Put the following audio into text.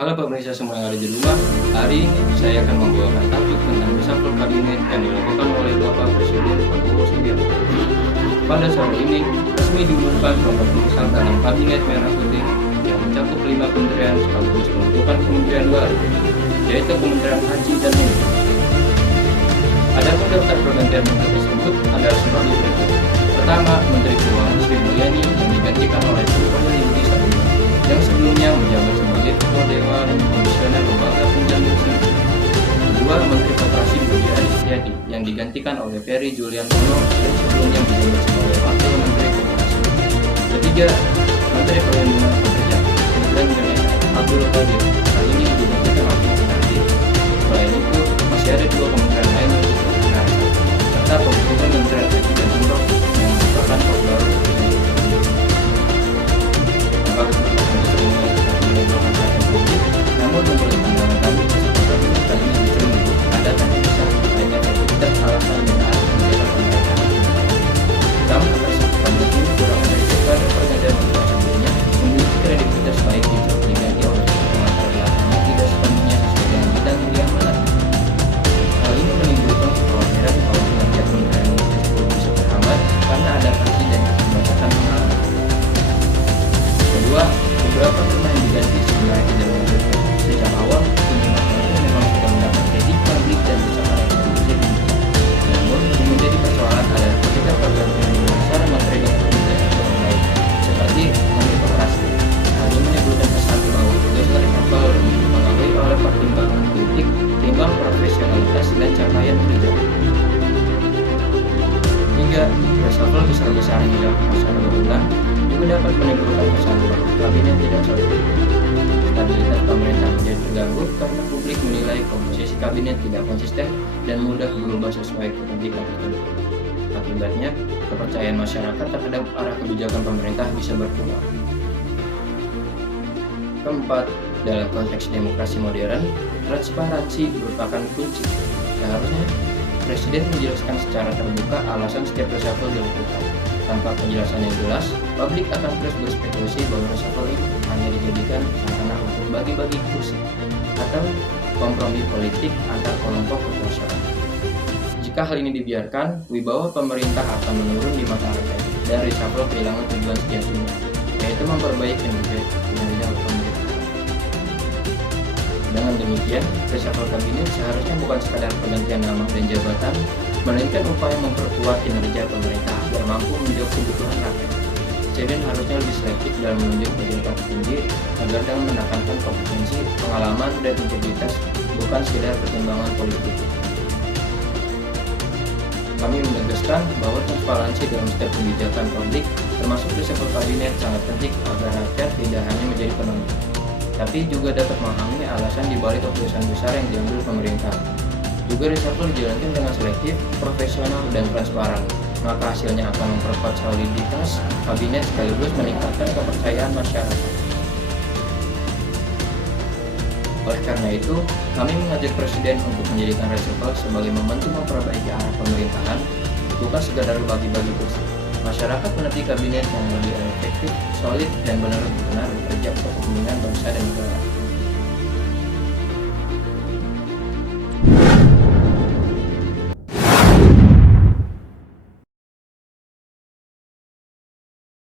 Halo pemirsa semua yang ada di rumah, hari ini saya akan membawakan tajuk tentang reshuffle kabinet yang dilakukan oleh Bapak Presiden Prabowo Subianto. Pada sore ini, resmi diumumkan pembentukan dalam Kabinet Merah Putih yang mencakup 5 kementerian sekaligus pembentukan kementerian baru, yaitu Kementerian Haji dan Umroh. Adapun daftar pergantian menteri tersebut adalah sebagai berikut. Pertama, Menteri Keuangan Sri Mulyani yang digantikan oleh Sri Budi Sadikin yang sebelumnya menjabat sebagai Ketua Dewan Komisioner Lembaga Pinjam Mesin. Kedua, Menteri Koperasi Budi Aris Setiadi yang digantikan oleh Ferry Juliantono yang sebelumnya menjabat sebagai Wakil Menteri Koperasi. Ketiga, Menteri Perlindungan Pekerja dan Indonesia Abdul Qadir kali ini digantikan oleh Menteri. Selain itu, masih ada dua kementerian lain yang berkenaan, serta pembentukan Kementerian Haji dan Umroh yang merupakan hal baru. Namun menurut pandangan kami, kabinet kali ini justru menimbulkan ada tanda besar banyak efektivitas alasan dan arah kebijakan pemerintahan. Pertama, kabinet ini kurang dari pada pergantian menteri sebelumnya memiliki kredibilitas baik jika diganti oleh pengamat relasinya tidak sepenuhnya sesuai dengan bidang yang mana. Hal ini menimbulkan kekhawatiran bahwa kinerja kementerian tersebut bisa terhambat karena adaptasi dan keterbatasan pengalaman. Kedua, beberapa nama yang diganti sebenarnya tidak mengejutkan. Sejak awal, ini memang sudah mendapat kritik publik dan desakan yang positif. Namun, yang menjadi persoalan adalah ketika pergantian besar menteri dengan kebijakan yang lain, seperti Menteri Koperasi. Hal ini menimbulkan kesan bahwa tugas reshuffle lebih dipengaruhi oleh pertimbangan politik timbang profesionalitas dan capaian kerja. Tiga, reshuffle besar-besaran dilakukan secara berulang juga dapat menimbulkan kesan bahwa kabinet tidak solid. Stabilitas pemerintah menjadi terganggu karena publik menilai komposisi kabinet tidak konsisten dan mudah berubah sesuai kepentingan tertentu. Akibatnya, kepercayaan masyarakat terhadap arah kebijakan pemerintah bisa berkurang. Keempat, dalam konteks demokrasi modern, transparansi merupakan kunci. Seharusnya, Presiden menjelaskan secara terbuka alasan setiap reshuffle dilakukan. Tanpa penjelasan yang jelas, publik akan terus berspekulasi bahwa reshuffle itu hanya dijadikan sarana untuk bagi-bagi kursi atau kompromi politik antar kelompok kekuasaan. Jika hal ini dibiarkan, wibawa pemerintah akan menurun di mata rakyat dan reshuffle kehilangan tujuan sejatinya, yaitu memperbaiki kinerja pemerintahan. Dengan demikian, reshuffle kabinet seharusnya bukan sekadar pergantian nama dan jabatan, melainkan upaya memperkuat kinerja pemerintah agar mampu menjawab kebutuhan rakyat. Presiden harusnya lebih selektif dalam menunjuk pejabat tinggi agar dengan menekankan kompetensi, pengalaman, dan integritas, bukan sekedar pertimbangan politik. Kami menegaskan bahwa transparansi dalam setiap kebijakan publik, termasuk reshuffle kabinet, sangat penting agar rakyat tidak hanya menjadi penonton, tapi juga dapat memahami alasan dibalik keputusan besar yang diambil pemerintah. Juga reshuffle dijalankan dengan selektif, profesional, dan transparan, maka hasilnya akan memperkuat soliditas kabinet sekaligus meningkatkan kepercayaan masyarakat. Oleh karena itu, kami mengajak Presiden untuk menjadikan reshuffle sebagai momentum memperbaiki arah pemerintahan, bukan sekadar bagi-bagi kursi. Masyarakat menanti kabinet yang lebih efektif, solid, dan benar-benar bekerja untuk kepentingan bangsa dan negara.